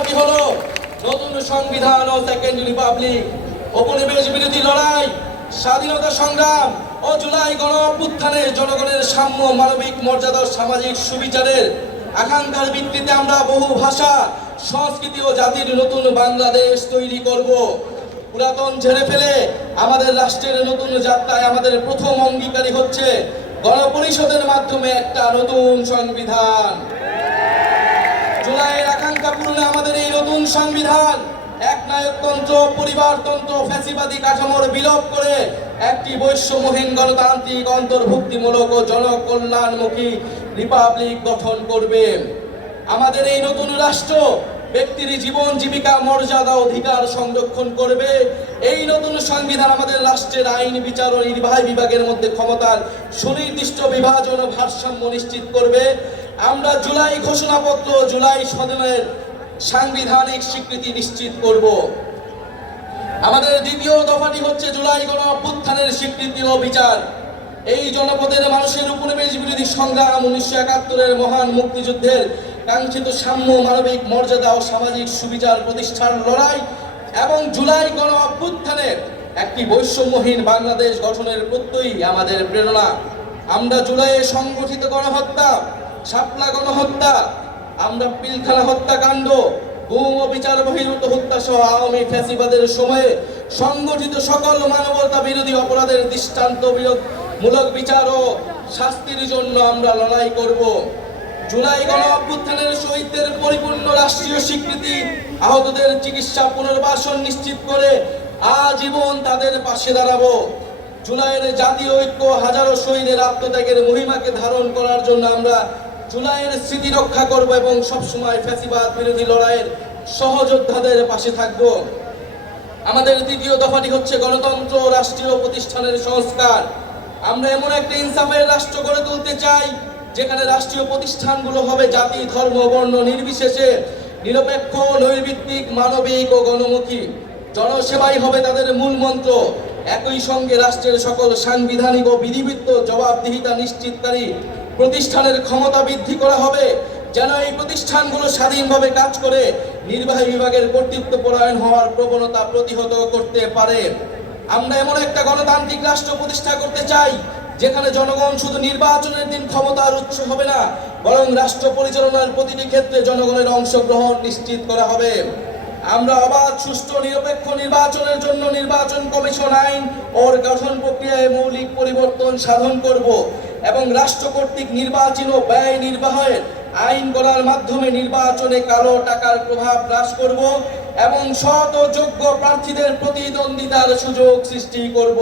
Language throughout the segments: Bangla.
দফাটি হলো? নতুন সংবিধান ও সেকেন্ড রিপাবলিক উপনিবেশ বিরোধী লড়াই, স্বাধীনতা সংগ্রাম ও জুলাই গণ জনগণের সাম্য মানবিক মর্যাদা সামাজিক সুবিচারের আকাঙ্ক্ষার ভিত্তিতে আমরা বহু ভাষা, সংস্কৃতি ও জাতির নতুন বাংলাদেশ তৈরি করব। পুরাতন ঝেড়ে ফেলে আমাদের রাষ্ট্রের নতুন যাত্রায় আমাদের প্রথম অঙ্গীকারী হচ্ছে গণপরিষদের মাধ্যমে একটা নতুন সংবিধান। জুলাইয়ের আকাঙ্ক্ষা পূরণে আমাদের এই নতুন সংবিধান, এক নায়কতন্ত্র, পরিবারতন্ত্র, ফ্যাসিবাদী কাঠামোর বিলোপ করে একটি বৈশ্যমহীন গণতান্ত্রিক, অন্তর্ভুক্তিমূলক ও জনকল্যাণমুখী রিপাবলিক গঠন করবে। আমাদের এই নতুন রাষ্ট্র ব্যক্তির জীবন, জীবিকা, মর্যাদা, অধিকার সংরক্ষণ করবে। এই নতুন সংবিধান আমাদের রাষ্ট্রের আইন, বিচার ও নির্বাহী বিভাগের মধ্যে ক্ষমতার সুনির্দিষ্ট বিভাজন ও ভারসাম্য নিশ্চিত করবে। আমরা জুলাই ঘোষণাপত্র, জুলাই সদনের সাংবিধানিক স্বীকৃতি নিশ্চিত করব। আমাদের দ্বিতীয় দফাটি হচ্ছে জুলাই গণ অভ্যুত্থানের স্বীকৃতি ও বিচার এই জনপদের মানুষের উপনিবেশ বিরোধী সংগ্রাম উনিশশো একাত্তরের মহান মুক্তিযুদ্ধের কাঙ্ক্ষিত সাম্য, মানবিক মর্যাদা ও সামাজিক সুবিচার প্রতিষ্ঠার লড়াই এবং জুলাই গণ অভ্যুত্থানের একটি বৈষম্যহীন বাংলাদেশ গঠনের প্রত্যয়ই আমাদের প্রেরণা। আমরা জুলাইয়ে সংগঠিত গণহত্যা শাপলা গণহত্যা, আমরা পিলখানা হত্যাকাণ্ড, গুম ও বিচার বহির্ভূত হত্যা সহ আওয়ামী ফ্যাসিবাদের সময়ে সংগঠিত সকল মানবতা বিরোধী অপরাধের দৃষ্টান্ত মূলক বিচার ও শাস্তির জন্য আমরা লড়াই করব। জুলাই গণ অভ্যুত্থানের শহীদদের পরিপূর্ণ রাষ্ট্রীয় স্বীকৃতি, আহতদের চিকিৎসা পুনর্বাসন নিশ্চিত করে আজীবন তাদের পাশে দাঁড়াবো। জুলাইয়ের জাতীয় ঐক্য হাজারো শহীদের আত্মত্যাগের মহিমাকে ধারণ করার জন্য আমরা জুলাইয়ের স্মৃতি রক্ষা করব এবং সবসময় ফ্যাসিবাদ বিরোধী লড়াইয়ের সহযোদ্ধাদের পাশে থাকব। আমাদের দ্বিতীয় দফাটি হচ্ছে গণতন্ত্র রাষ্ট্রীয় প্রতিষ্ঠানের সংস্কার। আমরা এমন একটা ইনসাফের রাষ্ট্র গড়ে তুলতে চাই, যেখানে রাষ্ট্রীয় প্রতিষ্ঠানগুলো হবে জাতি, ধর্ম, বর্ণ নির্বিশেষে নিরপেক্ষ নৈর্ভিত্তিক মানবিক ও গণমুখী। জনসেবাই হবে তাদের মূল মন্ত্র। একই সঙ্গে রাষ্ট্রের সকল সাংবিধানিক ও বিধিবিত্ত জবাবদিহিতা নিশ্চিতকারী। প্রতিষ্ঠানের ক্ষমতা বৃদ্ধি করা হবে, যেন এই প্রতিষ্ঠানগুলো স্বাধীনভাবে কাজ করে, নির্বাহী বিভাগের কর্তৃত্ব পরায়ণ হওয়ার প্রবণতা প্রতিহত করতে পারে। আমরা এমন একটা গণতান্ত্রিক রাষ্ট্র প্রতিষ্ঠা করতে চাই, যেখানে জনগণ শুধু নির্বাচনের দিন ক্ষমতার উৎস হবে না, বরং রাষ্ট্র পরিচালনার প্রতিটি ক্ষেত্রে জনগণের অংশগ্রহণ নিশ্চিত করা হবে। আমরা অবাধ, সুষ্ঠু, নিরপেক্ষ নির্বাচনের জন্য নির্বাচন কমিশন আইন ওর গঠন প্রক্রিয়ায় মৌলিক পরিবর্তন সাধন করব এবং রাষ্ট্র কর্তৃক নির্বাচন ও ব্যয় নির্বাহের আইন করার মাধ্যমে নির্বাচনে কালো টাকার প্রভাব হ্রাস করব এবং সৎ ও যোগ্য প্রার্থীদের প্রতিদ্বন্দ্বিতার সুযোগ সৃষ্টি করব।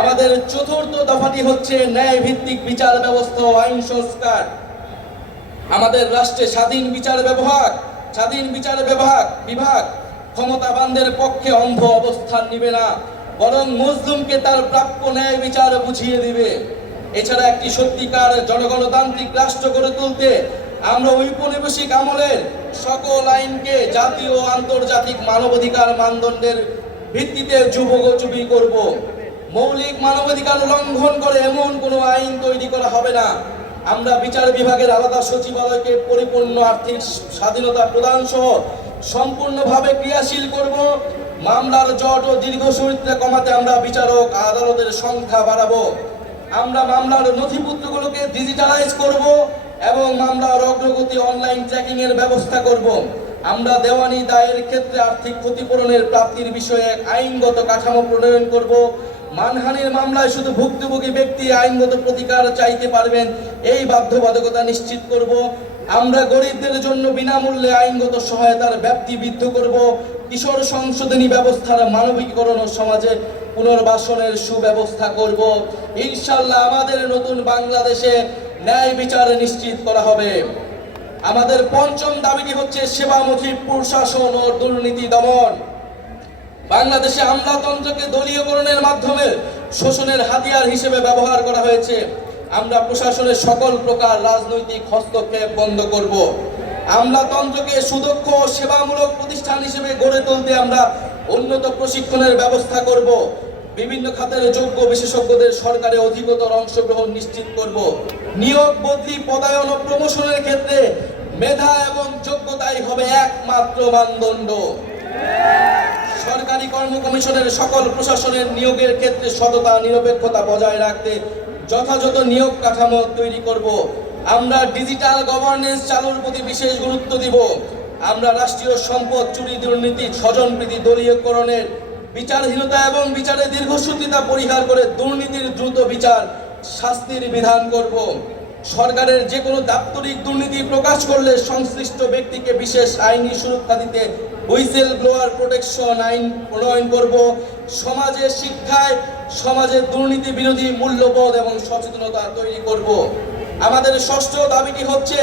আমাদের চতুর্থ দফাটি হচ্ছে ন্যায় ভিত্তিক বিচার ব্যবস্থা ও আইন সংস্কার। আমাদের রাষ্ট্রে স্বাধীন বিচার বিভাগ স্বাধীন বিচার বিভাগ বিভাগ ক্ষমতাবানদের পক্ষে অন্ধ অবস্থান নিবে না, বরং মজলুমকে তার প্রাপ্য ন্যায় বিচার বুঝিয়ে দিবে। এছাড়া একটি সত্যিকার জনগণতান্ত্রিক রাষ্ট্র গড়ে তুলতে আমরা ঔপনিবেশিক আমলের সকল আইনকে জাতীয় ও আন্তর্জাতিক মানবাধিকার মানদণ্ডের ভিত্তিতে যুবগোচুবি করব। মৌলিক মানবাধিকার লঙ্ঘন করে এমন কোনো আইন তৈরি করা হবে না। আমরা বিচার বিভাগের আলাদা সচিবালয়কে পরিপূর্ণ আর্থিক স্বাধীনতা প্রদান সহ সম্পূর্ণভাবে ক্রিয়াশীল করব। মামলার জট ও দীর্ঘসূত্রে কমাতে আমরা বিচারক আদালতের সংখ্যা বাড়াবো। আমরা মামলার নথিপত্রগুলোকে ডিজিটালাইজ করব এবং মামলার অগ্রগতি অনলাইন ট্র্যাকিং এর ব্যবস্থা করব। আমরা দেওয়ানি দায়ের ক্ষেত্রে আর্থিক ক্ষতিপূরণের প্রাপ্তির বিষয়ে আইনগত কাঠামো প্রণয়ন করব। মানহানির মামলায় শুধু ভুক্তভোগী ব্যক্তি আইনগত প্রতিকার চাইতে পারবেন, এই বাধ্যবাধকতা নিশ্চিত করব। আমরা গরিবদের জন্য বিনামূল্যে আইনগত সহায়তার ব্যাপ্তি বৃদ্ধি করব। কিশোর সংশোধনী ব্যবস্থার মানবিকীকরণ ও সমাজে পুনর্বাসনের সুব্যবস্থা করব। ইনশাল্লাহ আমাদের নতুন বাংলাদেশে ন্যায় বিচার নিশ্চিত করা হবে। আমাদের পঞ্চম দাবিটি হচ্ছে সেবামুখী প্রশাসন ও দুর্নীতি দমন। বাংলাদেশে আমলাতন্ত্রকে দলীয়করণের মাধ্যমে শোষণের হাতিয়ার হিসেবে ব্যবহার করা হয়েছে। আমরা প্রশাসনের সকল প্রকার রাজনৈতিক হস্তক্ষেপ বন্ধ করব। আমলাতন্ত্রকে সুদক্ষ সেবামূলক প্রতিষ্ঠান হিসেবে গড়ে তুলতে আমরা উন্নত প্রশিক্ষণের ব্যবস্থা করব। বিভিন্ন খাতের যোগ্য বিশেষজ্ঞদের সরকারে অধিকতর অংশগ্রহণ নিশ্চিত করব। নিয়োগ, বদলি, পদায়ন ও প্রমোশনের ক্ষেত্রে মেধা এবং যোগ্যতাই হবে একমাত্র মানদণ্ড। সরকারি কর্ম কমিশনের সকল প্রশাসনের নিয়োগের ক্ষেত্রে সততা, নিরপেক্ষতা বজায় রাখতে যথাযথ নিয়োগ কাঠামো তৈরি করব। আমরা ডিজিটাল গভর্নেন্স চালুর প্রতি বিশেষ গুরুত্ব দিব। আমরা রাষ্ট্রীয় সম্পদ, চুরি, দুর্নীতি, স্বজনপ্রীতি, দলীয়করণের বিচারহীনতা এবং বিচারের দীর্ঘসূত্রিতা পরিহার করে দুর্নীতির দ্রুত বিচার শাস্তির বিধান করব। সরকারের যে কোনো দাপ্তরিক দুর্নীতি প্রকাশ করলে সংশ্লিষ্ট ব্যক্তিকে বিশেষ আইনি সুরক্ষা দিতে হুইসেল ব্লোয়ার প্রোটেকশন আইন প্রণয়ন করব। সমাজে শিক্ষায় সমাজের দুর্নীতি বিরোধী মূল্যবোধ এবং সচেতনতা তৈরি করব। আমাদের ষষ্ঠ দাবিটি হচ্ছে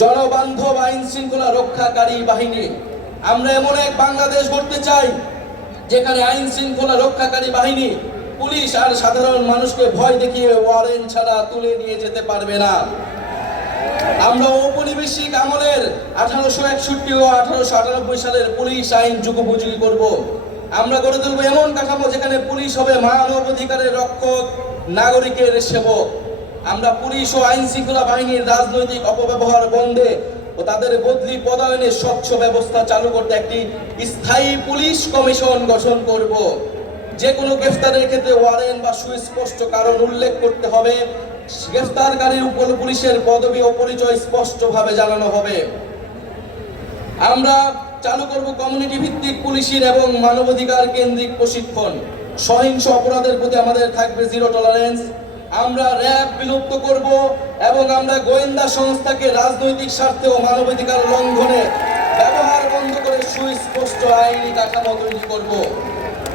জনবান্ধব আইন শৃঙ্খলা রক্ষাকারী বাহিনী। আমরা এমন এক বাংলাদেশ গড়তে চাই, যেখানে আইন শৃঙ্খলা রক্ষাকারী বাহিনী পুলিশ আর সাধারণ মানুষকে ভয় দেখিয়ে ওয়ারেন্ট ছাড়া তুলে নিয়ে যেতে পারবে না। আমরা ঔপনিবেশিক আমলের আঠারোশো একষট্টি ও আঠারোশো আটানব্বই সালের পুলিশ আইন যুগোপযোগী করব। আমরা গড়ে তুলব এমন কাঠামো যেখানে পুলিশ হবে মানব অধিকারের রক্ষক, নাগরিকের সেবক। আমরা পুলিশ ও আইন শৃঙ্খলা বাহিনীর রাজনৈতিক অপব্যবহার বন্ধে ও তাদের বদলি পদায়নের স্বচ্ছ ব্যবস্থা চালু করতে একটি স্থায়ী পুলিশ কমিশন গঠন করব। যে কোনো গ্রেফতারের ক্ষেত্রে ওয়ারেন্ট বা সুস্পষ্ট কারণ উল্লেখ করতে হবে। গ্রেফতারকারীর উপর পুলিশের পদবি ও পরিচয় স্পষ্টভাবে জানানো হবে। আমরা চালু করব কমিউনিটি ভিত্তিক পুলিশের এবং মানবাধিকার কেন্দ্রিক প্রশিক্ষণ। সহিংস অপরাধের প্রতি আমাদের থাকবে জিরো টলারেন্স আমরা র্যাব বিলুপ্ত করব এবং আমরা গোয়েন্দা সংস্থাকে রাজনৈতিক স্বার্থে ও মানবাধিকার লঙ্ঘনে ব্যবহার বন্ধ করে সুস্পষ্ট আইনি কাঠামো তৈরি করব।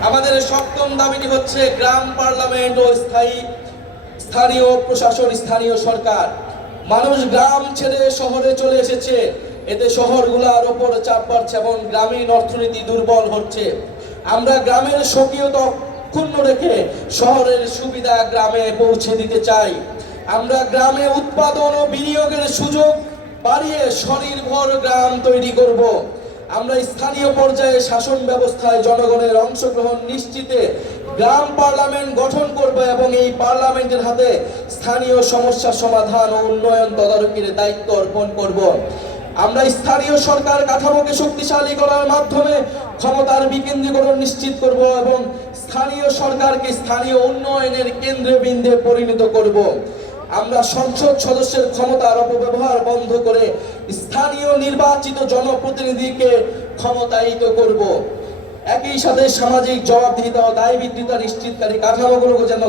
আমাদের সপ্তম দাবিটি হচ্ছে গ্রাম পার্লামেন্ট ও স্থায়ী স্থানীয় প্রশাসন, স্থানীয় সরকার। মানুষ গ্রাম ছেড়ে শহরে চলে এসেছে। এতে শহরগুলোর ওপর চাপ বাড়ছে এবং গ্রামীণ অর্থনীতি দুর্বল হচ্ছে। আমরা গ্রামের স্বকীয়তা অক্ষুণ্ণ রেখে শহরের সুবিধা গ্রামে পৌঁছে দিতে চাই। আমরা গ্রামে উৎপাদন ও বিনিয়োগের সুযোগ বাড়িয়ে স্বনির্ভর গ্রাম তৈরি করব। আমরা স্থানীয় পর্যায়ে শাসন ব্যবস্থায় জনগণের অংশগ্রহণ নিশ্চিতে গ্রাম পার্লামেন্ট গঠন করব এবং এই পার্লামেন্টের হাতে স্থানীয় সমস্যা সমাধান ও উন্নয়ন তদারকির দায়িত্ব অর্পণ করব। আমরা স্থানীয় সরকার কাঠামোকে শক্তিশালী করার মাধ্যমে ক্ষমতার বিকেন্দ্রীকরণ নিশ্চিত করব এবং স্থানীয় সরকারকে স্থানীয় উন্নয়নের কেন্দ্রবিন্দে পরিণত করব। আমরা সংসদ সদস্যের ক্ষমতার অপব্যবহার বন্ধ করে স্থানীয় নির্বাচিত জনপ্রতিনিধিকে ক্ষমতায়িত করব। একই সাথে সামাজিক জবাবদিহিতা ও দায়বদ্ধতা নিশ্চিতকারী কাঠামোগুলোকে যেন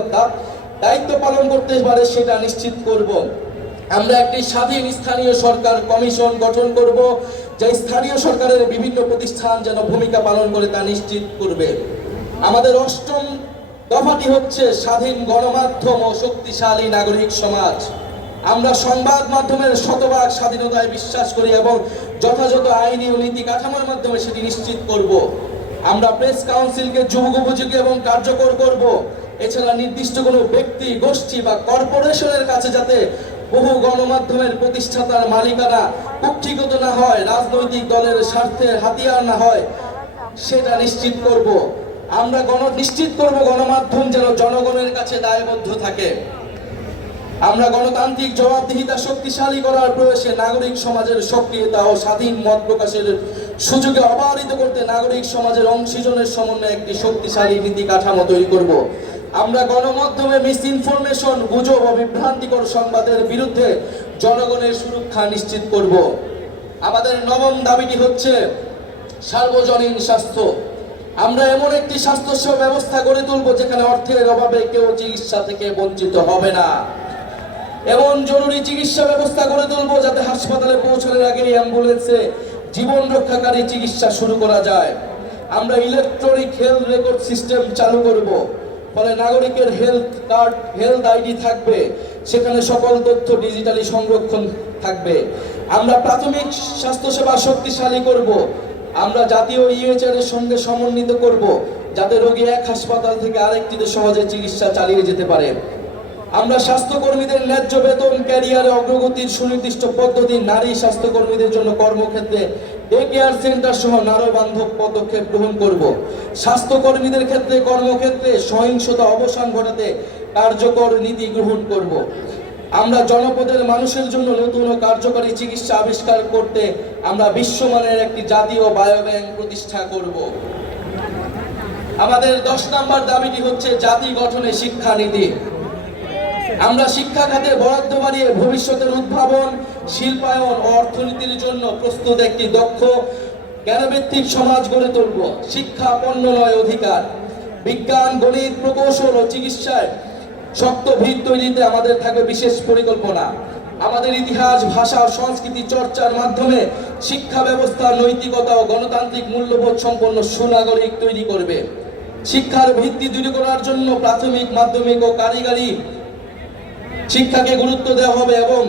দায়িত্ব পালন করতে পারে সেটা নিশ্চিত করব। আমরা একটি স্বাধীন স্থানীয় সরকার কমিশন গঠন করব, যা স্থানীয় সরকারের বিভিন্ন প্রতিষ্ঠান যেন ভূমিকা পালন করে তা নিশ্চিত করবে। আমাদের অষ্টম দফাটি হচ্ছে স্বাধীন গণমাধ্যম ও শক্তিশালী নাগরিক সমাজ। আমরা সংবাদ মাধ্যমের শতভাগ স্বাধীনতায় বিশ্বাস করি এবং যথাযথ আইনি ও নীতি কাঠামোর মাধ্যমে সেটি নিশ্চিত করব। আমরা প্রেস কাউন্সিলকে যুগোপযোগী এবং কার্যকর করব। এছাড়া নির্দিষ্ট কোনো ব্যক্তি, গোষ্ঠী বা কর্পোরেশনের কাছে যাতে বহু গণমাধ্যমের প্রতিষ্ঠাতার মালিকানা কুক্ষিগত না হয়, রাজনৈতিক দলের স্বার্থে হাতিয়ার না হয়, সেটা নিশ্চিত করব। আমরা গণ নিশ্চিত করব, গণমাধ্যম যেন জনগণের কাছে দায়বদ্ধ থাকে। আমরা গণতান্ত্রিক জবাবদিহিতা শক্তিশালী করার প্রয়াসে নাগরিক সমাজের সক্রিয়তা ও স্বাধীন মত প্রকাশের সুযোগে অবাহিত করতে নাগরিক সমাজের অংশীজনের সমন্বয়ে একটি শক্তিশালী নীতি কাঠামো তৈরি করব। আমরা গণমাধ্যমে মিস ইনফরমেশন গুজব ও বিভ্রান্তিকর সংবাদের বিরুদ্ধে জনগণের সুরক্ষা নিশ্চিত করব। আমাদের নবম দাবিটি হচ্ছে সার্বজনীন স্বাস্থ্য। আমরা এমন একটি স্বাস্থ্য ব্যবস্থা গড়ে তুলব যেখানে অর্থের অভাবে কেউ চিকিৎসা থেকে বঞ্চিত হবে না। এমন জরুরি চিকিৎসা ব্যবস্থা গড়ে তুলবো যাতে হাসপাতালে পৌঁছানোর আগে অ্যাম্বুলেন্সে জীবন রক্ষাকারী চিকিৎসা শুরু করা যায়। আমরা ইলেকট্রনিক হেলথ রেকর্ড সিস্টেম চালু করব। ফলে নাগরিকের হেলথ কার্ড, হেলথ আইডি থাকবে। সেখানে সকল তথ্য ডিজিটালি সংরক্ষণ থাকবে। আমরা প্রাথমিক স্বাস্থ্যসেবা শক্তিশালী করব। আমরা জাতীয় ইউএচআর এর সঙ্গে সমন্বিত করব, যাতে রোগী এক হাসপাতাল থেকে আরেকটিতে সহজে চিকিৎসা চালিয়ে যেতে পারে। আমরা স্বাস্থ্যকর্মীদের ন্যায্য বেতন, ক্যারিয়ারে অগ্রগতির সুনির্দিষ্ট পদ্ধতি, নারী স্বাস্থ্যকর্মীদের জন্য কর্মক্ষেত্রে ডে কেয়ার সেন্টার সহ নারী বান্ধব পদক্ষেপ গ্রহণ করব। স্বাস্থ্যকর্মীদের ক্ষেত্রে কর্মক্ষেত্রে সহিংসতা অবসান ঘটাতে কার্যকর নীতি গ্রহণ করব। আমরা জনপদের মানুষের জন্য নতুন ও কার্যকরী চিকিৎসা আবিষ্কার করতে আমরা বিশ্বমানের একটি জাতীয় বায়োব্যাংক প্রতিষ্ঠা করব। আমাদের দশ নম্বর দাবিটি হচ্ছে জাতি গঠনে শিক্ষানীতি আমরা শিক্ষা খাতে বরাদ্দ বাড়িয়ে ভবিষ্যতের উদ্ভাবন, শিল্পায়ন ও অর্থনীতির জন্য প্রস্তুত একটি দক্ষ, জ্ঞানভিত্তিক সমাজ গড়ে তুলব। শিক্ষা পণ্য নয় অধিকার। বিজ্ঞান, গণিত, প্রকৌশল ও চিকিৎসায় শক্ত ভিত তৈরিতে আমাদের থাকবে বিশেষ পরিকল্পনা। আমাদের ইতিহাস, ভাষা, সংস্কৃতি, চর্চার মাধ্যমে শিক্ষা ব্যবস্থা, নৈতিকতা ও গণতান্ত্রিক মূল্যবোধ সম্পন্ন সুনাগরিক তৈরি করবে। শিক্ষার ভিত্তি দূর করার জন্য প্রাথমিক, মাধ্যমিক ও কারিগরি শিক্ষাকে গুরুত্ব দেওয়া হবে এবং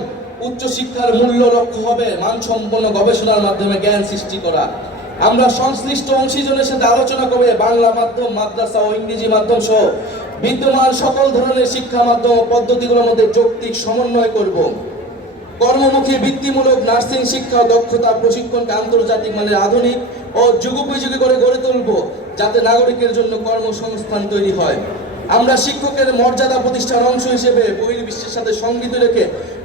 উচ্চ শিক্ষার মূল্য লক্ষ্য হবে মানসম্পন্ন গবেষণার মাধ্যমে জ্ঞান সৃষ্টি করা। আমরা সংশ্লিষ্ট অংশীজনের সাথে আলোচনা করে বাংলা মাধ্যম, মাদ্রাসা ও ইংরেজি মাধ্যম সহ বিদ্যমান সকল ধরনের শিক্ষা মাধ্যম পদ্ধতিগুলোর মধ্যে যৌক্তিক সমন্বয় করব। কর্মমুখী, বৃত্তিমূলক নার্সিং শিক্ষা দক্ষতা প্রশিক্ষণকে আন্তর্জাতিক মানের আধুনিক ও যুগোপযোগী করে গড়ে তুলব, যাতে নাগরিকের জন্য কর্মসংস্থান তৈরি হয়। আমরা শিক্ষকের মর্যাদা প্রতিষ্ঠার অংশ হিসেবে বহির্বিশ্বের সাথে সংগীত রেখে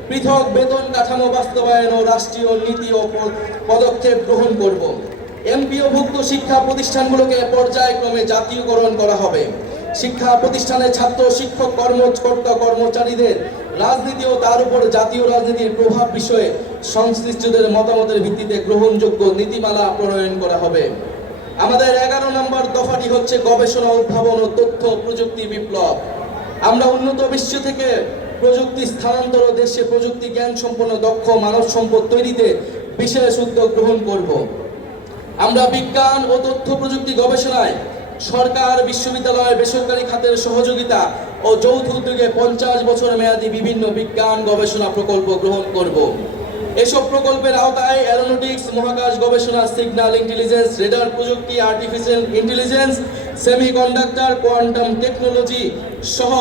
পৃথক বেতন কাঠামো বাস্তবায়ন ও রাষ্ট্রীয় নীতি ও পদক্ষেপ গ্রহণ করব। এমপিওভুক্ত শিক্ষা প্রতিষ্ঠানগুলোকে পর্যায়ক্রমে জাতীয়করণ করা হবে। শিক্ষা প্রতিষ্ঠানের ছাত্র, শিক্ষক, কর্মকর্তা, কর্মচারীদের রাজনীতি ও তার উপর জাতীয় রাজনীতির প্রভাব বিষয়ে সংশ্লিষ্টদের মতামতের ভিত্তিতে গ্রহণযোগ্য নীতিমালা প্রণয়ন করা হবে। আমাদের এগারো নম্বর দফাটি হচ্ছে গবেষণা, উদ্ভাবন ও তথ্য প্রযুক্তি বিপ্লব। আমরা উন্নত বিশ্ব থেকে প্রযুক্তি স্থানান্তর ও দেশে প্রযুক্তি জ্ঞান সম্পন্ন, দক্ষ মানব সম্পদ তৈরিতে বিশেষ উদ্যোগ গ্রহণ করব। আমরা বিজ্ঞান ও তথ্য প্রযুক্তি গবেষণায় সরকার, বিশ্ববিদ্যালয়, বেসরকারি খাতের সহযোগিতা ও যৌথ উদ্যোগে পঞ্চাশ বছর মেয়াদী বিভিন্ন বিজ্ঞান গবেষণা প্রকল্প গ্রহণ করব। এসব প্রকল্পের আওতায় অ্যারোনটিক্স, মহাকাশ গবেষণা, সিগন্যাল ইন্টেলিজেন্স, রেডার প্রযুক্তি, artificial intelligence, semiconductor, quantum technology সহ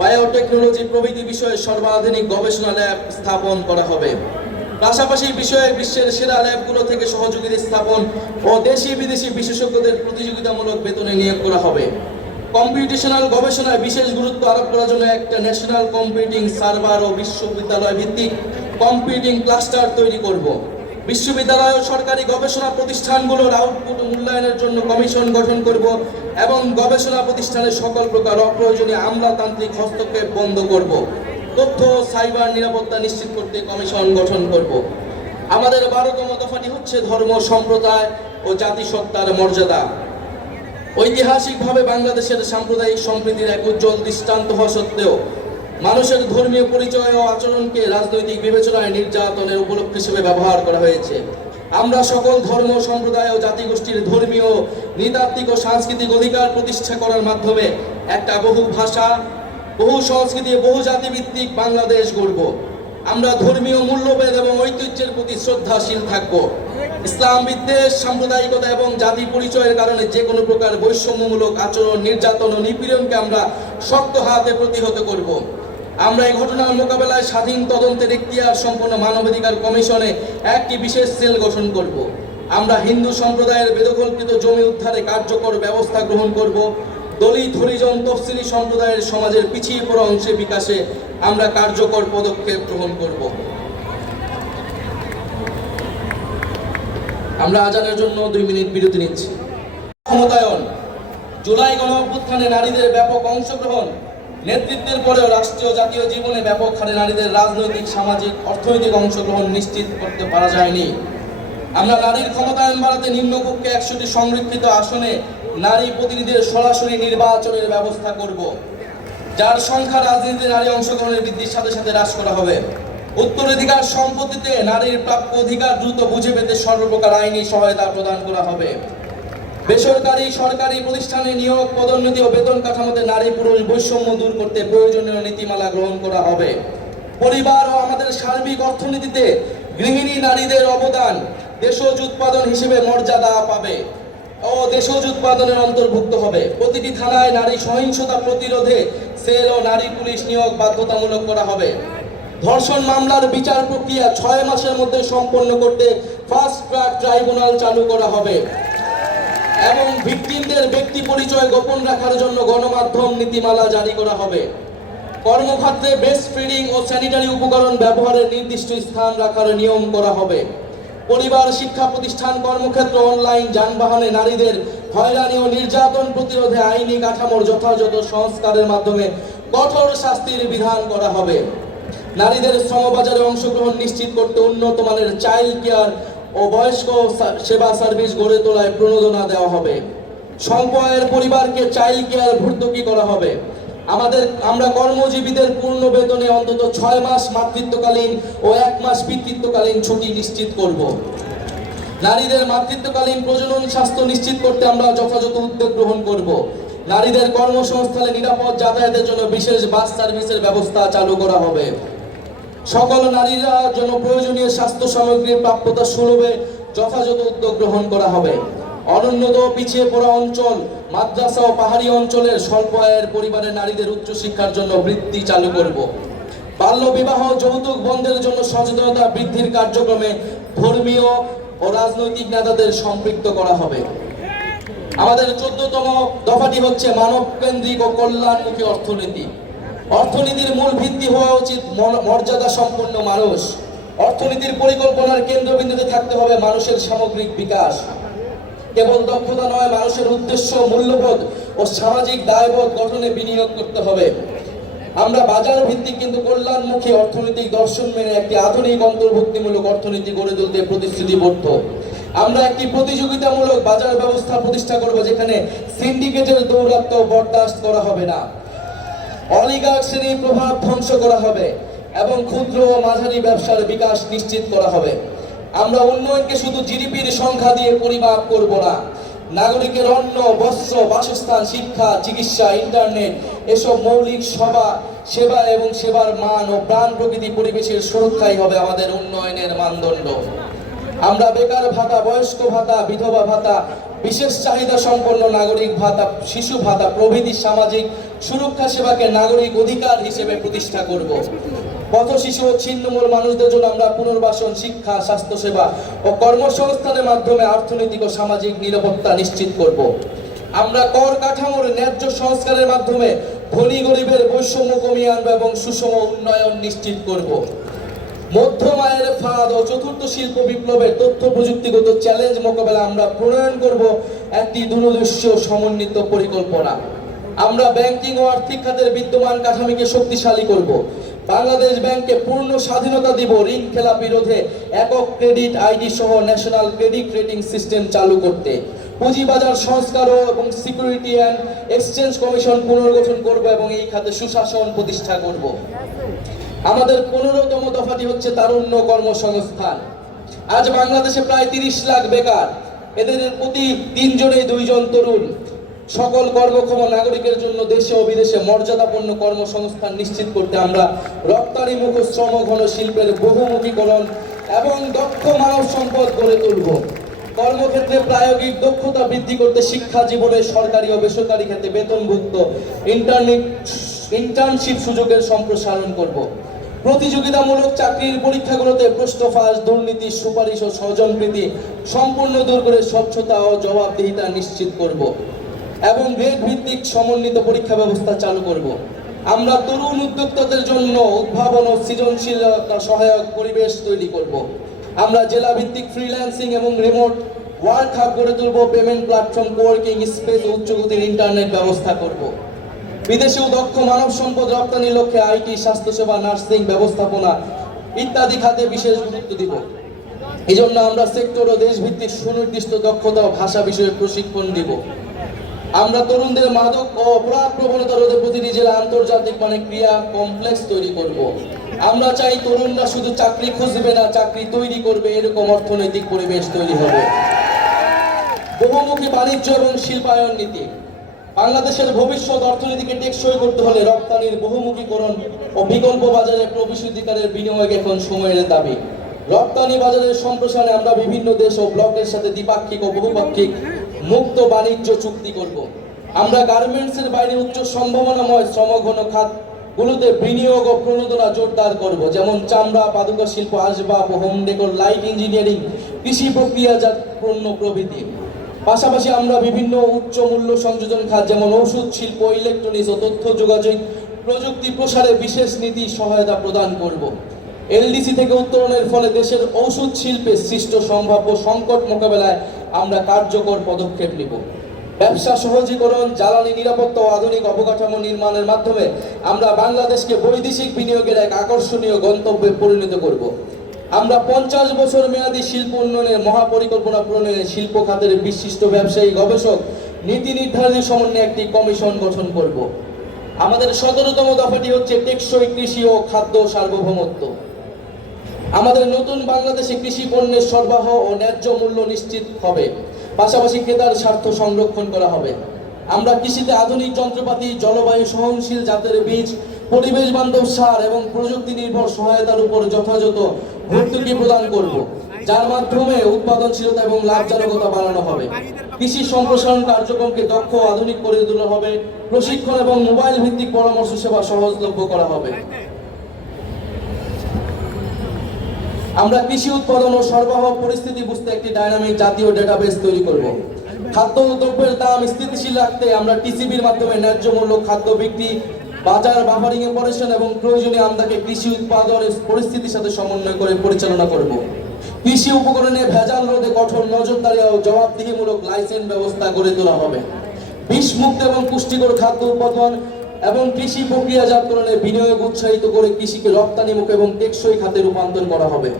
বায়োটেকনোলজি প্রভৃতি বিষয়ে সর্বাধুনিক গবেষণা ল্যাব স্থাপন করা হবে। পাশাপাশি বিষয়ে বিশ্বের সেরা ল্যাবগুলো থেকে সহযোগিতা স্থাপন ও দেশি বিদেশি বিশেষজ্ঞদের প্রতিযোগিতামূলক বেতনে নিয়োগ করা হবে। কম্পিউটেশনাল গবেষণায় বিশেষ গুরুত্ব আরোপ করার জন্য একটা ন্যাশনাল কম্পিউটিং সার্ভার ও বিশ্ববিদ্যালয় ভিত্তিক কম্পিউটিং ক্লাস্টার তৈরি করব। বিশ্ববিদ্যালয় ও সরকারি গবেষণা প্রতিষ্ঠানগুলোর আউটপুট মূল্যায়নের জন্য কমিশন গঠন করব এবং গবেষণা প্রতিষ্ঠানের সকল প্রকার অপ্রয়োজনীয় আমলাতান্ত্রিক হস্তক্ষেপ বন্ধ করব। তথ্য সাইবার নিরাপত্তা নিশ্চিত করতে কমিশন গঠন করব। আমাদের বারোতম দফাটি হচ্ছে ধর্ম, সম্প্রদায় ও জাতিসত্তার মর্যাদা। ঐতিহাসিকভাবে বাংলাদেশের সাম্প্রদায়িক সম্প্রীতির এক উজ্জ্বল দৃষ্টান্ত হওয়া সত্ত্বেও মানুষের ধর্মীয় পরিচয় ও আচরণকে রাজনৈতিক বিবেচনায় নির্যাতনের উপলক্ষ হিসেবে ব্যবহার করা হয়েছে। আমরা সকল ধর্ম, সম্প্রদায় ও জাতিগোষ্ঠীর ধর্মীয়, নৃতাত্ত্বিক ও সাংস্কৃতিক অধিকার প্রতিষ্ঠা করার মাধ্যমে একটা বহু ভাষা বহু সংস্কৃতি, বহু জাতিভিত্তিক বাংলাদেশ গড়ব। আমরা ধর্মীয় মূল্যবোধ এবং ঐতিহ্যের প্রতি শ্রদ্ধাশীল থাকব। ইসলাম, বিদ্বেষ, সাম্প্রদায়িকতা এবং জাতি পরিচয়ের কারণে যে কোনো প্রকার বৈষম্যমূলক আচরণ, নির্যাতন ও নিপীড়নকে আমরা শক্ত হাতে প্রতিহত করব। আমরা এই ঘটনার মোকাবেলায় স্বাধীন তদন্তের এখতিয়ার সম্পন্ন মানবাধিকার কমিশনে একটি বিশেষ সেল গঠন করব। আমরা হিন্দু সম্প্রদায়ের বেদখলকৃত জমি উদ্ধারে কার্যকর ব্যবস্থা গ্রহণ করব। দলিত হরিজন তফসিলি সম্প্রদায়ের সমাজের পিছিয়ে পড়া অংশে বিকাশে আমরা কার্যকর পদক্ষেপ গ্রহণ করব। আমরা আজানের জন্য দুই মিনিট বিরতি নিচ্ছি। ক্ষমতায়ন। জুলাই গণ অভ্যুত্থানে নারীদের ব্যাপক অংশগ্রহণ। নেতৃত্বের পরেও রাষ্ট্রীয় জাতীয় জীবনে ব্যাপক হারে নারীদের রাজনৈতিক, সামাজিক, অর্থনৈতিক অংশগ্রহণ নিশ্চিত করতে পারা যায়নি। আমরা নারীর ক্ষমতায়ন বাড়াতে নিম্নকক্ষে একশোটি সংরক্ষিত আসনে নারী প্রতিনিধিদের সরাসরি নির্বাচনের ব্যবস্থা করব। যার সংখ্যা রাজনীতিতে নারী অংশগ্রহণের বৃদ্ধির সাথে সাথে হ্রাস করা হবে। উত্তরাধিকার সম্পত্তিতে নারীর প্রাপ্য অধিকার দ্রুত বুঝে পেতে সর্বপ্রকার আইনি সহায়তা প্রদান করা হবে। বেসরকারি সরকারি প্রতিষ্ঠানে নিয়োগ, পদোন্নতি ও বেতন কাঠামোতে নারী পুরুষ বৈষম্য দূর করতে প্রয়োজনীয় নীতিমালা গ্রহণ করা হবে। পরিবার ও আমাদের সার্বিক অর্থনীতিতে গৃহিণী নারীদের অবদান দেশজ উৎপাদন হিসেবে মর্যাদা পাবে। ও দেশজ উৎপাদনের অন্তর্ভুক্ত হবে। প্রতিটি থানায় নারী সহিংসতা প্রতিরোধে সেল ও নারী পুলিশ নিয়োগ বাধ্যতামূলক করা হবে। ধর্ষণ মামলার বিচার প্রক্রিয়া ছয় মাসের মধ্যে সম্পন্ন করতে ফাস্ট ট্র্যাক ট্রাইব্যুনাল চালু করা হবে। এবং ভিকটিমদের ব্যক্তি পরিচয় গোপন রাখার জন্য গণমাধ্যম নীতিমালা জারি করা হবে। কর্মক্ষেত্রে বেস্ট ফিডিং ও স্যানিটারি উপকরণ ব্যবহারের নির্দিষ্ট স্থান রাখার নিয়ম করা হবে। পরিবার, শিক্ষা প্রতিষ্ঠান, কর্মক্ষেত্র অনলাইন যানবাহনে নারীদের হয়রানি ও নির্যাতন প্রতিরোধে আইনি কাঠামোর যথাযথ সংস্কারের মাধ্যমে কঠোর শাস্তির বিধান করা হবে। নারীদের শ্রমবাজারে অংশগ্রহণ নিশ্চিত করতে উন্নত মানের চাইল্ড কেয়ার ও বয়স্ক সেবা সার্ভিস গড়ে তোলায় প্রণোদনা দেওয়া হবে। স্বল্পয়ের পরিবারকে চাইল্ড কেয়ার ভর্তুকি করা হবে। আমাদের, আমরা কর্মজীবীদের পূর্ণ বেতনে অন্তত ছয় মাস মাতৃত্বকালীন ও এক মাস পিতৃত্বকালীন ছুটি নিশ্চিত করব। নারীদের মাতৃত্বকালীন প্রজনন স্বাস্থ্য নিশ্চিত করতে আমরা যথাযথ উদ্যোগ গ্রহণ করব। নারীদের কর্মসংস্থানে নিরাপদ যাতায়াতের জন্য বিশেষ বাস সার্ভিসের ব্যবস্থা চালু করা হবে। সকল নারীরা জন্য প্রয়োজনীয় স্বাস্থ্য সামগ্রীর প্রাপ্যতা সুলভে যথাযথ উদ্যোগ গ্রহণ করা হবে। অনুন্নত পিছিয়ে পড়া অঞ্চল মাদ্রাসা ও পাহাড়ি অঞ্চলের স্বল্প আয়ের পরিবারের নারীদের উচ্চশিক্ষার জন্য বৃত্তি চালু করব। বাল্য বিবাহ যৌতুক বন্ধের জন্য সচেতনতা বৃদ্ধির কার্যক্রমে ধর্মীয় ও রাজনৈতিক নেতাদের সম্পৃক্ত করা হবে। আমাদের চোদ্দতম দফাটি হচ্ছে মানব কেন্দ্রিক ও কল্যাণমুখী অর্থনীতি। অর্থনীতির মূল ভিত্তি হওয়া উচিত মর্যাদা সম্পন্ন মানুষ। অর্থনীতির পরিকল্পনার কেন্দ্রবিন্দুতে থাকতে হবে মানুষের সামগ্রিক বিকাশ। কেবল দক্ষতা নয়, মানুষের উদ্দেশ্য, মূল্যবোধ ও সামাজিক দায়বোধ গঠনে বিনিয়োগ করতে হবে। আমরা বাজার ভিত্তিক কিন্তু কল্যাণমুখী অর্থনৈতিক দর্শন মেনে একটি আধুনিক অন্তর্ভুক্তিমূলক অর্থনীতি গড়ে তুলতে প্রতিশ্রুতিবদ্ধ। আমরা একটি প্রতিযোগিতামূলক বাজার ব্যবস্থা প্রতিষ্ঠা করব যেখানে সিন্ডিকেটের দৌরাত্ম বরদাস্ত করা হবে না। অলিগার শ্রেণির প্রভাব ধ্বংস করা হবে এবং ক্ষুদ্র ও মাঝারি ব্যবসার বিকাশ নিশ্চিত করা হবে। আমরা উন্নয়নকে শুধু জিডিপির সংখ্যা দিয়ে পরিমাপ করব না। নাগরিকের অন্ন, বস্ত্র, বাসস্থান, শিক্ষা, চিকিৎসা, ইন্টারনেট, এসব মৌলিক সভা, সেবা এবং সেবার মান ও প্রাণ প্রকৃতি পরিবেশের সুরক্ষাই হবে আমাদের উন্নয়নের মানদণ্ড। আমরা বেকার ভাতা, বয়স্ক ভাতা, বিধবা ভাতা, বিশেষ চাহিদা সম্পন্ন নাগরিক ভাতা, শিশু ভাতা প্রভৃতি সামাজিক সুরক্ষা সেবাকে নাগরিক অধিকার হিসেবে প্রতিষ্ঠা করব। পথ শিশু ও ছিন্নমূল মানুষদের জন্য আমরা পুনর্বাসন, শিক্ষা স্বাস্থ্য সেবা ও কর্মসংস্থানের মাধ্যমে অর্থনৈতিক ও সামাজিক নিরাপত্তা নিশ্চিত করব। আমরা কর কাঠামোর ন্যায্য সংস্কারের মাধ্যমে ধনী গরিবের বৈষম্য কমিয়ে আনব এবং সুষম উন্নয়ন নিশ্চিত করব। মধ্যম আয়ের ফাঁদ ও চতুর্থ শিল্প বিপ্লবের তথ্য প্রযুক্তিগত চ্যালেঞ্জ মোকাবেলা আমরা প্রণয়ন করব একটি দূরদৃশ্য সমন্বিত পরিকল্পনা। আমরা ব্যাংকিং ও আর্থিক খাতের বিদ্যমান কাঠামিকে শক্তিশালী করব। বাংলাদেশ ব্যাংককে পূর্ণ স্বাধীনতা দিব, ঋণ খেলাপি রোধে একক ক্রেডিট আইডি সহ ন্যাশনাল ক্রেডিট রেটিং সিস্টেম চালু করতে। পুঁজিবাজার সংস্কার এবং সিকিউরিটি অ্যান্ড এক্সচেঞ্জ কমিশন পুনর্গঠন করব এবং এই খাতে সুশাসন প্রতিষ্ঠা করব। আমাদের পনেরোতম দফাটি হচ্ছে তারুণ্য কর্মসংস্থান। আজ বাংলাদেশে প্রায় তিরিশ লাখ বেকার। এদের প্রতি তিনজনেই দুইজন তরুণ। সকল কর্মক্ষম নাগরিকের জন্য দেশে ও বিদেশে মর্যাদাপূর্ণ কর্মসংস্থান নিশ্চিত করতে আমরা রপ্তানিমুখ শ্রম ঘন শিল্পের বহুমুখীকরণ এবং দক্ষ মানব সম্পদ গড়ে তুলব। কর্মক্ষেত্রে প্রায়োগিক দক্ষতা বৃদ্ধি করতে শিক্ষা জীবনে সরকারি ও বেসরকারি ক্ষেত্রে বেতনভুক্ত ইন্টারনেট ইন্টার্নশিপ সুযোগের সম্প্রসারণ করব। প্রতিযোগিতামূলক চাকরির পরীক্ষাগুলোতে প্রশ্ন দুর্নীতি, সুপারিশ ও স্বজনপ্রীতি সম্পূর্ণ দূর করে স্বচ্ছতা ও জবাবদিহিতা নিশ্চিত করব। এবং গ্রেড ভিত্তিক সমন্বিত পরীক্ষা ব্যবস্থা চালু করব। আমরা তরুণ উদ্যোক্তাদের জন্য উদ্ভাবন ও সৃজনশীলতা সহায়ক পরিবেশ তৈরি করব। আমরা জেলা ভিত্তিক ফ্রিল্যান্সিং এবং রিমোট ওয়ার্ক হাব গড়ে তুলব পেমেন্ট প্ল্যাটফর্ম কোয়ার্কিং স্পেস ও উচ্চগতির ইন্টারনেট ব্যবস্থা করব। বিদেশেও দক্ষ মানব সম্পদ রপ্তানির লক্ষ্যে আইটি, স্বাস্থ্যসেবা, নার্সিং ব্যবস্থাপনা ইত্যাদি খাতে বিশেষ গুরুত্ব দিব। এই জন্য আমরা সেক্টর ও দেশভিত্তিক সুনির্দিষ্ট দক্ষতা ও ভাষা বিষয়ে প্রশিক্ষণ দিব। আমরা তরুণদের মাদক ও অপরাধ প্রবণতা রোধে প্রতিটি জেলা আন্তর্জাতিক মানে ক্রিয়া কমপ্লেক্স তৈরি করব। আমরা চাই তরুণরা শুধু চাকরি খুঁজবে না, চাকরি তৈরি করবে, এরকম অর্থনৈতিক পরিবেশ তৈরি হবে। বহুমুখী বাণিজ্য এবং শিল্পায়ন নীতি। বাংলাদেশের ভবিষ্যৎ অর্থনীতিকে টেকসই করতে হলে রপ্তানির বহুমুখীকরণ ও বিকল্প বাজারে প্রবেশাধিকারের বিনিয়োগ এখন সময়ের দাবি। রপ্তানি বাজারের সম্প্রসারণে আমরা বিভিন্ন দেশ ও ব্লকের সাথে দ্বিপাক্ষিক ও বহুপাক্ষিক মুক্ত বাণিজ্য চুক্তি করব। আমরা গার্মেন্টসের বাইরে উচ্চ সম্ভাবনাময় শ্রমঘন খাত গুলোতে বিনিয়োগ ও প্রণোদনা জোরদার করব, যেমন চামড়া, পাদুকা শিল্প, আসবাব হোম ডেকোর লাইট ইঞ্জিনিয়ারিং কৃষি প্রক্রিয়াজাত পণ্য প্রভৃতি। পাশাপাশি আমরা বিভিন্ন উচ্চ মূল্য সংযোজন খাত, যেমন ওষুধ শিল্প ইলেকট্রনিক্স ও তথ্য যোগাযোগ প্রযুক্তি প্রসারে বিশেষ নীতি সহায়তা প্রদান করব। এলডিসি থেকে উত্তরণের ফলে দেশের ঔষধ শিল্পে সৃষ্ট সম্ভাব্য সংকট মোকাবেলায় আমরা কার্যকর পদক্ষেপ নিব। ব্যবসা সহজীকরণ, জ্বালানি নিরাপত্তা ও আধুনিক অবকাঠামো নির্মাণের মাধ্যমে আমরা বাংলাদেশকে বৈদেশিক বিনিয়োগের এক আকর্ষণীয় গন্তব্যে পরিণত করব। আমরা পঞ্চাশ বছর মেয়াদী শিল্প উন্নয়নের মহাপরিকল্পনা প্রণয়নে শিল্প খাতের বিশিষ্ট ব্যবসায়ী, গবেষক, নীতি নির্ধারণী সমন্বয়ে একটি কমিশন গঠন করব। আমাদের সতেরোতম দফাটি হচ্ছে টেকসই কৃষি ও খাদ্য সার্বভৌমত্ব। আমাদের নতুন বাংলাদেশে কৃষি পণ্যের সরবরাহ ও ন্যায্য মূল্য নিশ্চিত হবে। পাশাপাশি ক্রেতার স্বার্থ সংরক্ষণ করা হবে। আমরা কৃষিতে আধুনিক যন্ত্রপাতি, জলবায়ু সহনশীল জাতের বীজ, পরিবেশ বান্ধব সার এবং প্রযুক্তি নির্ভর সহায়তার উপর যথাযথ ভর্তুকি প্রদান করব, যার মাধ্যমে উৎপাদনশীলতা এবং লাভজনকতা বাড়ানো হবে। কৃষি সম্প্রসারণ কার্যক্রমকে দক্ষ আধুনিক করে তোলা হবে। প্রশিক্ষণ এবং মোবাইল ভিত্তিক পরামর্শ সেবা সহজলভ্য করা হবে। আমরা কৃষি উৎপাদন ও সরবরাহ পরিস্থিতি বুঝতে একটি ডাইনামিক জাতীয় ডেটাবেস তৈরি করব। খাদ্য দ্রব্যের দাম স্থিতিশীল রাখতে আমরা টিসিবির মাধ্যমে ন্যায্য মূল্য খাদ্য বিক্রি, বাজার বাফারিং অপারেশন এবং প্রয়োজনীয় আমদাকে কৃষি উৎপাদনের পরিস্থিতির সাথে সমন্বয় করে পরিচালনা করব। কৃষি উপকরণে ভেজাল রোধে কঠোর নজরদারি ও জবাবদিহিমূলক লাইসেন্স ব্যবস্থা গড়ে তোলা হবে। বিষ মুক্ত এবং পুষ্টিকর খাদ্য উৎপাদন এবং কৃষি প্রক্রিয়াজাতকরণে বিনিয়োগ উৎসাহিত করে কৃষিকে রপ্তানিমুখ এবং টেকসই খাতে রূপান্তর করা হবে।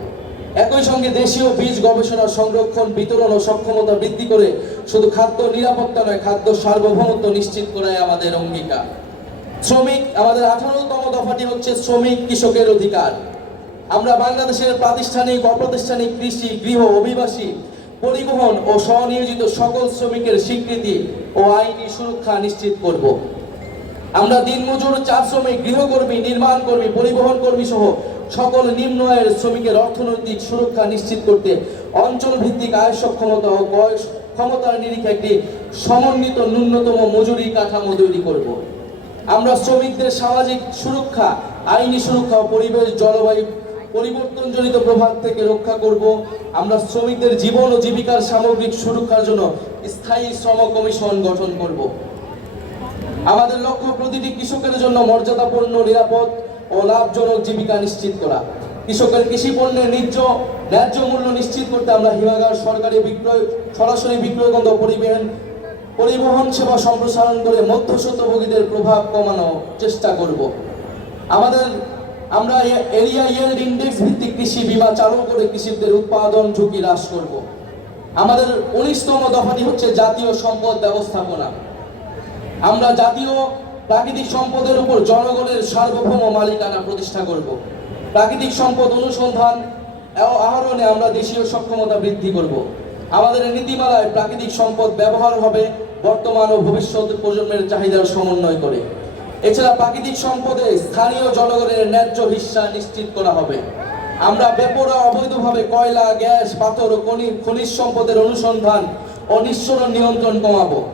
একই সঙ্গে দেশীয় বীজ গবেষণা সংরক্ষণ, বিতরণ ও সক্ষমতা বৃদ্ধি করে শুধু খাদ্য নিরাপত্তা নয়, খাদ্য সার্বভৌমত্ব নিশ্চিত করাই আমাদের অঙ্গীকার। শ্রমিক, আমাদের আঠারোতম দফাটি হচ্ছে শ্রমিক কৃষকের অধিকার। আমরা বাংলাদেশের প্রাতিষ্ঠানিক, অপ্রাতিষ্ঠানিক কৃষি, গৃহ, অভিবাসী, পরিবহন ও স্বনিয়োজিত সকল শ্রমিকের স্বীকৃতি ও আইনি সুরক্ষা নিশ্চিত করব। আমরা দিনমজুর চা শ্রমিক, গৃহকর্মী, নির্মাণ কর্মী, পরিবহন কর্মী সহ সকল নিম্ন আয়ের শ্রমিকের অর্থনৈতিক সুরক্ষা নিশ্চিত করতে অঞ্চল ভিত্তিক আয় সক্ষমতা ও বয়স ক্ষমতার নিরিখে একটি সমন্বিত ন্যূনতম মজুরি কাঠামো তৈরি করব। আমরা শ্রমিকদের সামাজিক সুরক্ষা, আইনি সুরক্ষা পরিবেশ জলবায়ু পরিবর্তনজনিত প্রভাব থেকে রক্ষা করব। আমরা শ্রমিকদের জীবন ও জীবিকার সামগ্রিক সুরক্ষার জন্য স্থায়ী শ্রম কমিশন গঠন করব। আমাদের লক্ষ্য প্রতিটি কৃষকের জন্য মর্যাদাপূর্ণ, নিরাপদ ও লাভজনক জীবিকা নিশ্চিত করা। কৃষকের কৃষি পণ্যের ন্যায্য ন্যায্য মূল্য নিশ্চিত করতে আমরা হিমাগার সরকারি বিক্রয়, সরাসরি বিক্রয় কেন্দ্র পরিবহন পরিবহন সেবা সম্প্রসারণ করে মধ্যস্বত্বভোগীদের প্রভাব কমানোর চেষ্টা করব। আমাদের, আমরা এরিয়া ইয়েল্ড ইন্ডেক্স ভিত্তিক কৃষি বীমা চালু করে কৃষকদের উৎপাদন ঝুঁকি হ্রাস করব। আমাদের উনিশতম দফাটি হচ্ছে জাতীয় সম্পদ ব্যবস্থাপনা। আমরা জাতীয় প্রাকৃতিক সম্পদের উপর জনগণের সার্বভৌম মালিকানা প্রতিষ্ঠা করব। প্রাকৃতিক সম্পদ অনুসন্ধান আহরণে আমরা দেশীয় সক্ষমতা বৃদ্ধি করব। আমাদের নীতিমালায় প্রাকৃতিক সম্পদ ব্যবহার হবে, বর্তমান ও ভবিষ্যৎ প্রজন্মের চাহিদার সমন্বয় করে। এছাড়া প্রাকৃতিক সম্পদে স্থানীয় জনগণের ন্যায্য হিস্সা নিশ্চিত করা হবে। আমরা বেপরোয়া অবৈধভাবে কয়লা, গ্যাস, পাথর ও খনি- খনিজ সম্পদের অনুসন্ধান ও নিঃসরণ নিয়ন্ত্রণ কমাবো।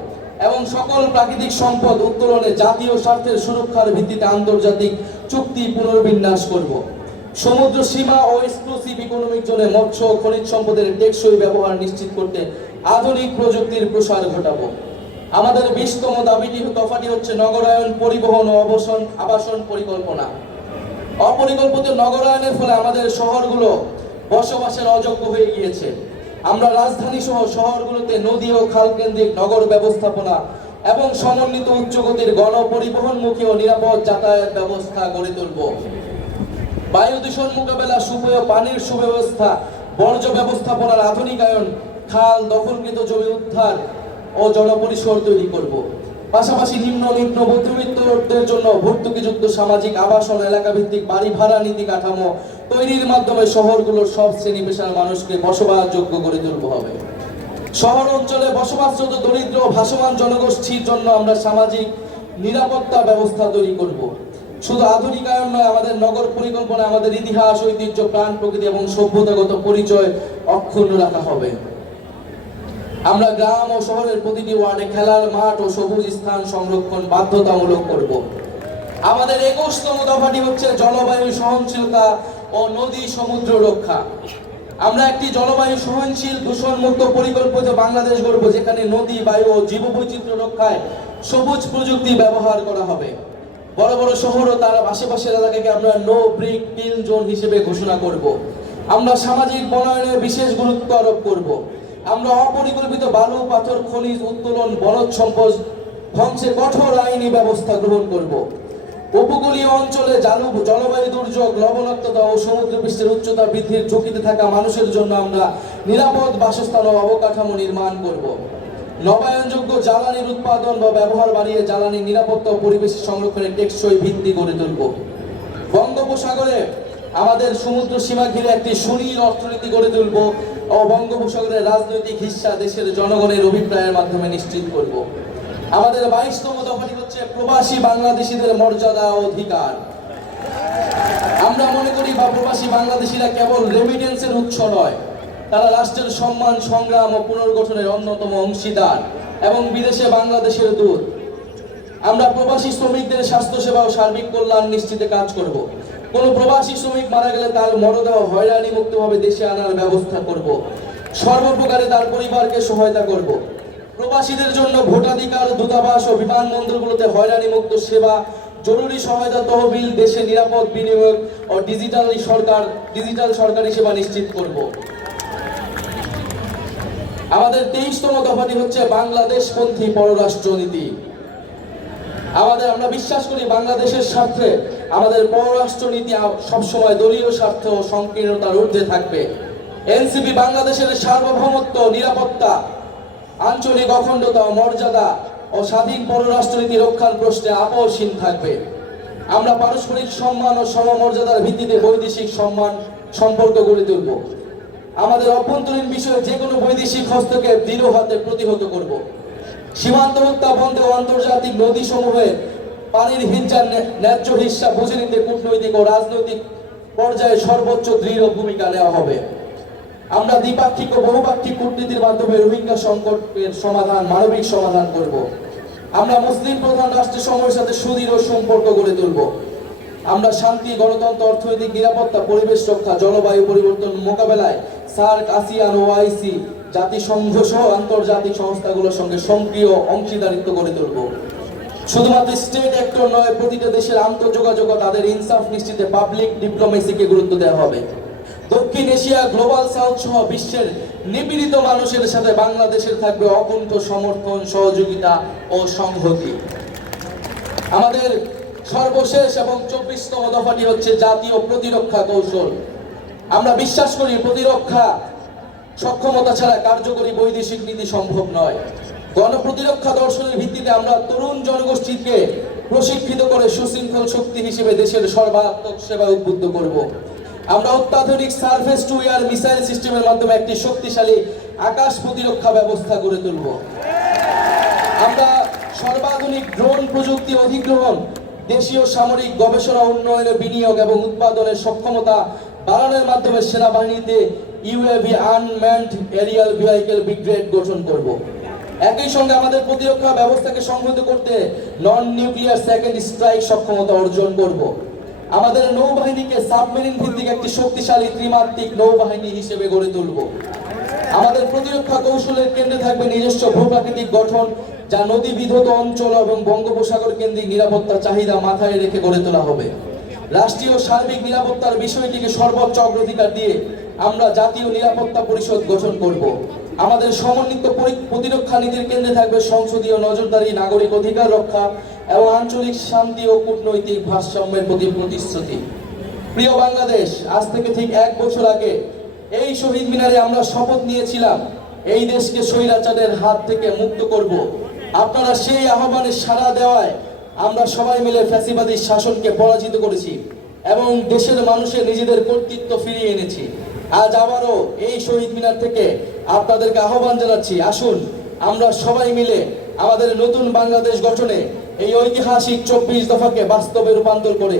এবং সকল প্রাকৃতিক সম্পদ উত্তোলনে জাতীয় স্বার্থের সুরক্ষার ভিত্তিতে আন্তর্জাতিক চুক্তি পুনর্বিন্যাস করব। সমুদ্র সীমা ও এক্সক্লুসিভ ইকোনমিক জোনে মৎস্য ও খনিজ সম্পদের টেকসই ব্যবহার নিশ্চিত করতে আধুনিক প্রযুক্তির প্রসার ঘটাবো। আমাদের বিশতম দাবিটি দফাটি হচ্ছে নগরায়ন পরিবহন ও অবসন আবাসন পরিকল্পনা। অপরিকল্পিত নগরায়নের ফলে আমাদের শহরগুলো বসবাসের অযোগ্য হয়ে গিয়েছে। আমরা রাজধানী সহ শহরগুলোতে নদী ও খাল কেন্দ্রিক নগর ব্যবস্থাপনা এবং সমন্বিত উচ্চগতির গণপরিবহনমুখী ও নিরাপদ যাতায়াত ব্যবস্থা গড়ে তুলব। বায়ু দূষণ মোকাবেলা, সুপেয় পানির সুব্যবস্থা, বর্জ্য ব্যবস্থাপনার আধুনিকায়ন, খাল দখলকৃত জমি উদ্ধার ও জনপরিসর তৈরি করব। পাশাপাশি নিম্ন নিম্ন মধ্যবিত্তদের জন্য ভর্তুকিযুক্ত সামাজিক আবাসন এলাকা ভিত্তিক বাড়ি ভাড়া নীতি কাঠামো তৈরির মাধ্যমে শহরগুলোর সব শ্রেণি পেশার মানুষকে বসবাসযোগ্য করে তুলতে হবে। শহর অঞ্চলে বসবাসরত দরিদ্র ভাসমান জনগোষ্ঠীর জন্য আমরা সামাজিক নিরাপত্তা ব্যবস্থা তৈরি করব। শুধু আধুনিকায়ন নয়, আমাদের নগর পরিকল্পনা আমাদের ইতিহাস, ঐতিহ্য, প্রাণ, প্রকৃতি এবং সভ্যতাগত পরিচয় অক্ষুণ্ণ রাখা হবে। আমরা গ্রাম ও শহরের প্রতিটি ওয়ার্ডে খেলার মাঠ ও সবুজ স্থান সংরক্ষণ বাধ্যতামূলক করব। আমাদের একুশতম দফাটি হচ্ছে জলবায়ু সহনশীলতা ও নদী সমুদ্র রক্ষা আমরা একটি জলবায়ু সহনশীল দূষণমুক্ত পরিকল্পিত বাংলাদেশ গড়ব, যেখানে নদী, বায়ু ও জীববৈচিত্র্য রক্ষায় সবুজ প্রযুক্তি ব্যবহার করা হবে বড় বড় শহর ও তার আশেপাশের এলাকাকে আমরা নো ব্রিক কিল জোন হিসেবে ঘোষণা করব। আমরা সামাজিক বনায়নে বিশেষ গুরুত্ব আরোপ করব। আমরা অপরিকল্পিত বালু, পাথর, খনিজ উত্তোলন, বনজ সম্পদ ধ্বংসে কঠোর আইনি ব্যবস্থা গ্রহণ করব। উপকূলীয় অঞ্চলে জালু জলবায়ু দুর্যোগ, লবণাক্ততা ও সমুদ্র পৃষ্ঠের উচ্চতা বৃদ্ধির ঝুঁকিতে থাকা মানুষের জন্য আমরা নিরাপদ বাসস্থান ও অবকাঠামো নির্মাণ করব। নবায়নযোগ্য জ্বালানির উৎপাদন বা ব্যবহার বাড়িয়ে জ্বালানি নিরাপত্তা ও পরিবেশ সংরক্ষণের টেকসই ভিত্তি গড়ে তুলব। বঙ্গোপসাগরে আমাদের সমুদ্র সীমা ঘিরে একটি সুনীল অর্থনীতি গড়ে তুলব ও বঙ্গোপসাগরের রাজনৈতিক হিস্সা দেশের জনগণের অভিপ্রায়ের মাধ্যমে নিশ্চিত করব। আমাদের বাইশতম দফাটি হচ্ছে প্রবাসী বাংলাদেশিদের মর্যাদা অধিকার। আমরা মনে করি বা প্রবাসী বাংলাদেশিরা কেবল রেমিটেন্সের উৎস নয়, তারা রাষ্ট্রের সম্মান, সংগ্রাম ও পুনর্গঠনের অন্যতম অংশীদার এবং বিদেশে বাংলাদেশের দূত। আমরা প্রবাসী শ্রমিকদের স্বাস্থ্যসেবা ও সার্বিক কল্যাণ নিশ্চিতে কাজ করব। কোন প্রবাসী শ্রমিক মারা গেলে তার মরদেহ হয়রানি মুক্তভাবে দেশে আনার ব্যবস্থা করব। সর্বপ্রকারে তার পরিবারকে সহায়তা করব। প্রবাসীদের জন্য ভোটাধিকার, দূতাবাস ও বিমানবন্দরগুলোতে হয়রানি মুক্ত সেবা, জরুরি সহায়তা তহবিল, দেশে নিরাপদ বিনিয়োগ ও ডিজিটাল সরকার, ডিজিটাল সরকারি সেবা নিশ্চিত করব। আমাদের তেইশতম দফাটি হচ্ছে বাংলাদেশপন্থী পররাষ্ট্রনীতি। আমাদের, আমরা বিশ্বাস করি বাংলাদেশের স্বার্থে আমাদের পররাষ্ট্র নীতি সবসময় দলীয় স্বার্থ ও সংকীর্ণতার ঊর্ধ্বে থাকবে। এনসিপি বাংলাদেশের সার্বভৌমত্ব, নিরাপত্তা আঞ্চলিক অখণ্ডতা, মর্যাদা ও স্বাধীন পররাষ্ট্রনীতি রক্ষার প্রশ্নে আপসহীন থাকবে। আমরা পারস্পরিক সম্মান ও সমমর্যাদার ভিত্তিতে বৈদেশিক সম্মান সম্পর্ক গড়ে তুলব। আমাদের অভ্যন্তরীণ বিষয়ে যে কোনো বৈদেশিক হস্তক্ষেপ দৃঢ় হাতে প্রতিহত করব। সীমান্ত হত্যা বন্ধে আন্তর্জাতিক নদী সমূহে পানির হিঞ্চার ন্যায্য হিস্সা বুঝে নিতে কূটনৈতিক ও রাজনৈতিক পর্যায়ে সর্বোচ্চ দৃঢ় ভূমিকা নেওয়া হবে। আমরা দ্বিপাক্ষিক ও বহুপাক্ষিক কূটনীতির মাধ্যমে রোহিঙ্গা সংকটের সমাধান, মানবিক সমাধান করব। আমরা মুসলিম প্রধান রাষ্ট্রের সময়ের সাথে সুদৃঢ় সম্পর্ক গড়ে তুলব। আমরা শান্তি, গণতন্ত্র, অর্থনৈতিক নিরাপত্তা, পরিবেশ রক্ষা, জলবায়ু পরিবর্তন মোকাবেলায় সার্ক, আসিয়ান ও আইসি জাতিসংঘ সহ আন্তর্জাতিক সংস্থাগুলোর সঙ্গে সক্রিয় অংশীদারিত্ব গড়ে তুলব। শুধুমাত্র স্টেট অ্যাক্টর নয়, প্রতিটা দেশের আন্তঃযোগাযোগ তাদের ইনসাফ নিশ্চিতে পাবলিক ডিপ্লোমেসিকে গুরুত্ব দেওয়া হবে। দক্ষিণ এশিয়া গ্লোবাল সাউথ সহ বিশ্বের নিপীড়িত মানুষের সাথে বাংলাদেশের থাকবে অকুণ্ঠ সমর্থন, সহযোগিতা ও সংহতি। আমাদের সর্বশেষ এবং চব্বিশতম দফাটি হচ্ছে জাতীয় প্রতিরক্ষা কৌশল। আমরা বিশ্বাস করি প্রতিরক্ষা সক্ষমতা ছাড়া কার্যকরী বৈদেশিক নীতি সম্ভব নয়। গণপ্রতিরক্ষা দর্শনের ভিত্তিতে আমরা তরুণ জনগোষ্ঠীকে প্রশিক্ষিত করে সুশৃঙ্খল শক্তি হিসেবে দেশের সর্বাত্মক সেবা উদ্বুদ্ধ করব। আমরা অত্যাধুনিক সার্ফেস টু এয়ার মিসাইল সিস্টেমের মাধ্যমে একটি শক্তিশালী আকাশ প্রতিরক্ষা ব্যবস্থা গড়ে তুলব। আমরা সর্বাধুনিক ড্রোন প্রযুক্তি অধিগ্রহণ, দেশীয় সামরিক গবেষণা উন্নয়নে বিনিয়োগ এবং উৎপাদনের সক্ষমতা বাড়ানোর মাধ্যমে সেনাবাহিনীতে UAV unmanned aerial vehicle brigade গঠন করব। একই সঙ্গে আমাদের প্রতিরক্ষা ব্যবস্থাকে সংহত করতে নন নিউক্লিয়ার সেকেন্ড স্ট্রাইক সক্ষমতা অর্জন করব। আমাদের নৌবাহিনীকে সাবমেরিন ভিত্তিক একটি শক্তিশালী ত্রিমাত্রিক নৌবাহিনী হিসেবে গড়ে তুলব। আমাদের প্রতিরক্ষা কৌশলের কেন্দ্রে থাকবে নিজস্ব ভূপ্রাকৃতিক গঠন, যা নদী বিধত অঞ্চল এবং বঙ্গোপসাগর কেন্দ্রিক নিরাপত্তা চাহিদা মাথায় রেখে গড়ে তোলা হবে। রাষ্ট্রীয় সার্বিক নিরাপত্তার বিষয়টিকে সর্বোচ্চ অগ্রাধিকার দিয়ে আমরা জাতীয় নিরাপত্তা পরিষদ গঠন করব। আমাদের সমন্বিত প্রতিরক্ষা নীতির কেন্দ্রে থাকবে সংসদীয় নজরদারি, নাগরিক অধিকার রক্ষা এবং আঞ্চলিক শান্তি ও কূটনৈতিক ভারসাম্যের প্রতি প্রতিশ্রুতি। প্রিয় বাংলাদেশ, আজ থেকে ঠিক এক বছর আগে এই শহীদ মিনারে আমরা শপথ নিয়েছিলাম, এই দেশকে স্বৈরাচারের হাত থেকে মুক্ত করব। আপনারা সেই আহ্বানে সাড়া দেওয়ায় আমরা সবাই মিলে ফ্যাসিবাদী শাসনকে পরাজিত করেছি এবং দেশের মানুষের নিজেদের কর্তৃত্ব ফিরিয়ে এনেছি। আজ আবারও এই শহীদ মিনার থেকে আপনাদেরকে আহ্বান জানাচ্ছি, আসুন আমরা সবাই মিলে আমাদের নতুন বাংলাদেশ গঠনে এই ঐতিহাসিক চব্বিশ দফাকে বাস্তবে রূপান্তর করে